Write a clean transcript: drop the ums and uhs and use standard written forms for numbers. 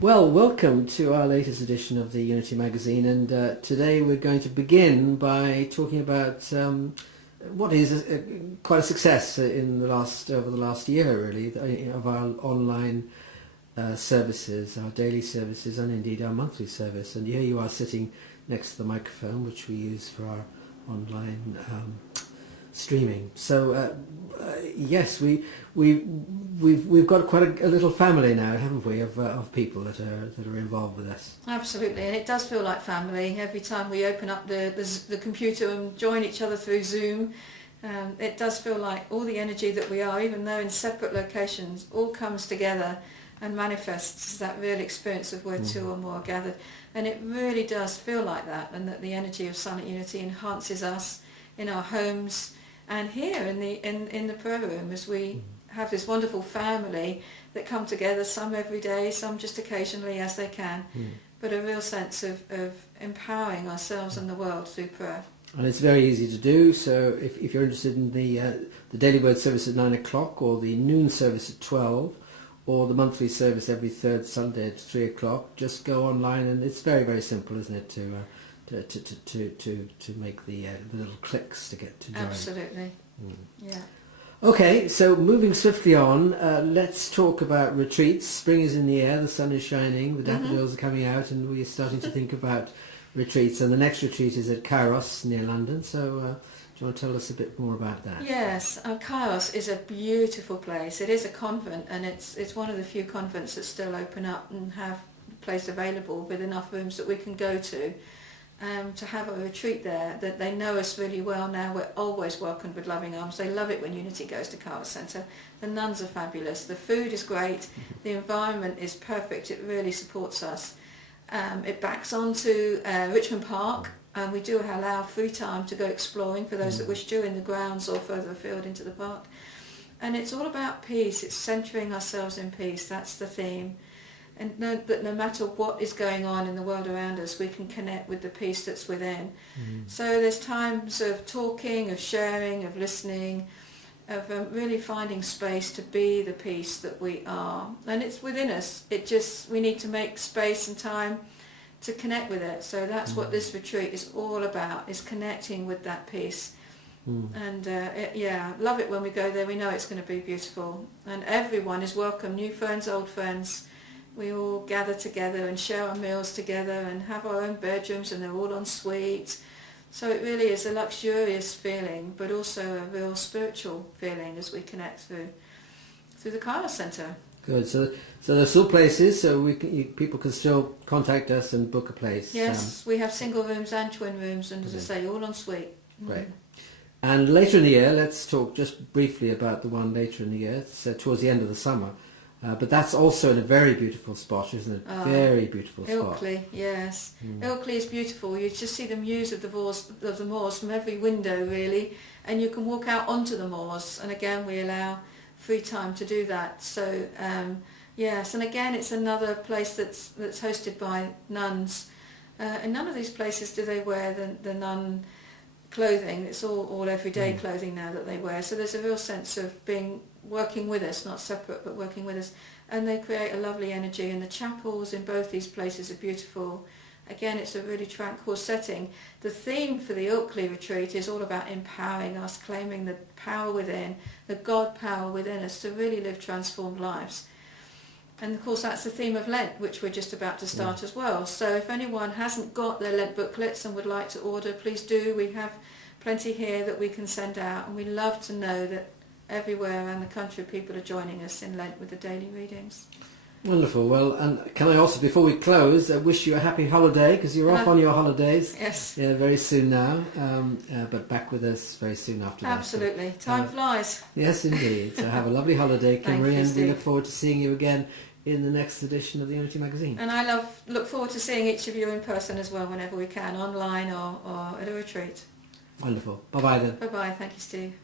Well, welcome to our latest edition of the Unity magazine, and today we're going to begin by talking about what is quite a success over the last year, really, of our online services, our daily services, and indeed our monthly service. And here you are sitting next to the microphone, which we use for our online streaming. So yes, we've got quite a little family now, haven't we, of people that are involved with us. Absolutely, and it does feel like family every time we open up the computer and join each other through Zoom. It does feel like all the energy that we are, even though in separate locations, all comes together and manifests that real experience of where two or more are gathered. And it really does feel like that, and that the energy of Silent Unity enhances us in our homes and here in the prayer room, as we have this wonderful family that come together, some every day, some just occasionally as they can, but a real sense of empowering ourselves and the world through prayer. And it's very easy to do, so if you're interested in the Daily Word service at 9 o'clock, or the noon service at 12, or the monthly service every third Sunday at 3 o'clock, just go online, and it's very, very simple, isn't it, to make the little clicks to get to join. Absolutely. Yeah. Okay, so moving swiftly on, let's talk about retreats. Spring is in the air, the sun is shining, the daffodils are coming out, and we're starting to think about retreats. And the next retreat is at Kairos near London, so do you want to tell us a bit more about that? Yes, Kairos is a beautiful place. It is a convent, and it's one of the few convents that still open up and have a place available with enough rooms that we can go to have a retreat there. That they know us really well now. We're always welcomed with loving arms. They love it when Unity goes to Kairos Centre. The nuns are fabulous. The food is great. The environment is perfect. It really supports us. It backs onto Richmond Park, and we do allow free time to go exploring for those that wish to in the grounds or further afield into the park. And it's all about peace. It's centering ourselves in peace. That's the theme. And know that no matter what is going on in the world around us, we can connect with the peace that's within. So there's times of talking, of sharing, of listening, of really finding space to be the peace that we are. And it's within us. We need to make space and time to connect with it. So that's what this retreat is all about, is connecting with that peace. And love it when we go there. We know it's going to be beautiful. And everyone is welcome, new friends, old friends. We all gather together and share our meals together and have our own bedrooms, and they're all en suite. So it really is a luxurious feeling, but also a real spiritual feeling as we connect through the Kairos Centre. Good. So there's still places, so people can still contact us and book a place. Yes, we have single rooms and twin rooms, and as I say, all en suite. Great. And later in the year, let's talk just briefly about the one later in the year. It's towards the end of the summer. But that's also in a very beautiful spot, isn't it? Very beautiful spot. Ilkley, yes. Ilkley is beautiful. You just see the views of the moors from every window, really, and you can walk out onto the moors. And again, we allow free time to do that. So yes, and again, it's another place that's hosted by nuns. In none of these places do they wear the nun clothing. It's all everyday clothing now that they wear. So there's a real sense of working with us, not separate, but working with us. And they create a lovely energy, and the chapels in both these places are beautiful. Again, it's a really tranquil setting. The theme for the Ilkley retreat is all about empowering us, claiming the power within, the God power within us to really live transformed lives. And of course that's the theme of Lent, which we're just about to start as well. So if anyone hasn't got their Lent booklets and would like to order, please do. We have plenty here that we can send out, and we love to know that everywhere around the country people are joining us in Lent with the daily readings. Wonderful. Well, and can I also, before we close, wish you a happy holiday, because you're off on your holidays. Yes. Yeah, very soon now, but back with us very soon after that. Absolutely. Time flies. Yes, indeed. So have a lovely holiday, Kimberly, and we Steve. look forward to seeing you again in the next edition of the Unity magazine. And I look forward to seeing each of you in person as well, whenever we can, online or at a retreat. Wonderful. Bye-bye then. Bye-bye. Thank you, Steve.